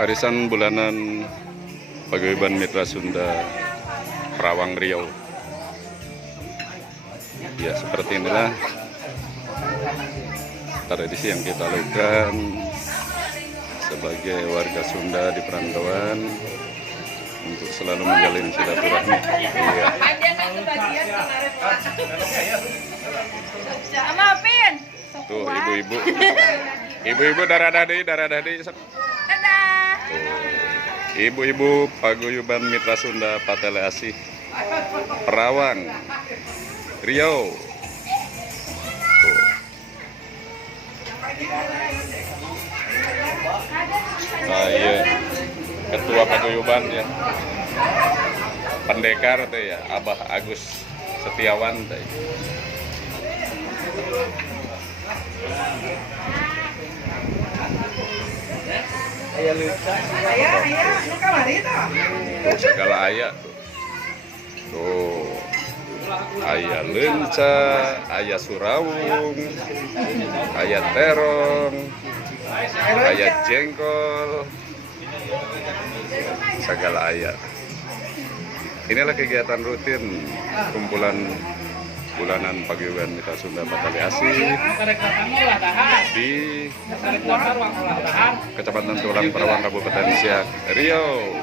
Arisan bulanan Paguyuban Mitra Sunda Perawang Riau. Ya, seperti inilah tradisi yang kita lakukan sebagai warga Sunda di perantauan untuk selalu menjalin silaturahmi. Iya. Maafin. Tuh ibu-ibu, ibu-ibu darah dadi. Dadah. Ibu-ibu Paguyuban Mitra Sunda Patele Asih Perawang Riau. Tuh. Saya ketua Paguyuban ya, pendekar tuh ya, Abah Agus Setiawan tuh. Segala ayah tuh, ayah lenca, ayah surawung, ayah terong, ayah jengkol, segala ayah. Inilah kegiatan rutin kumpulan bulanan Paguyuban Mitra Sunda Patele Asih di Kecamatan Tulang Perawang, Kabupaten Siak, Riau.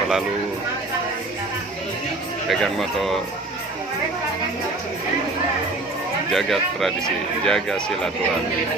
Selalu pegang moto jaga tradisi, jaga silaturahmi.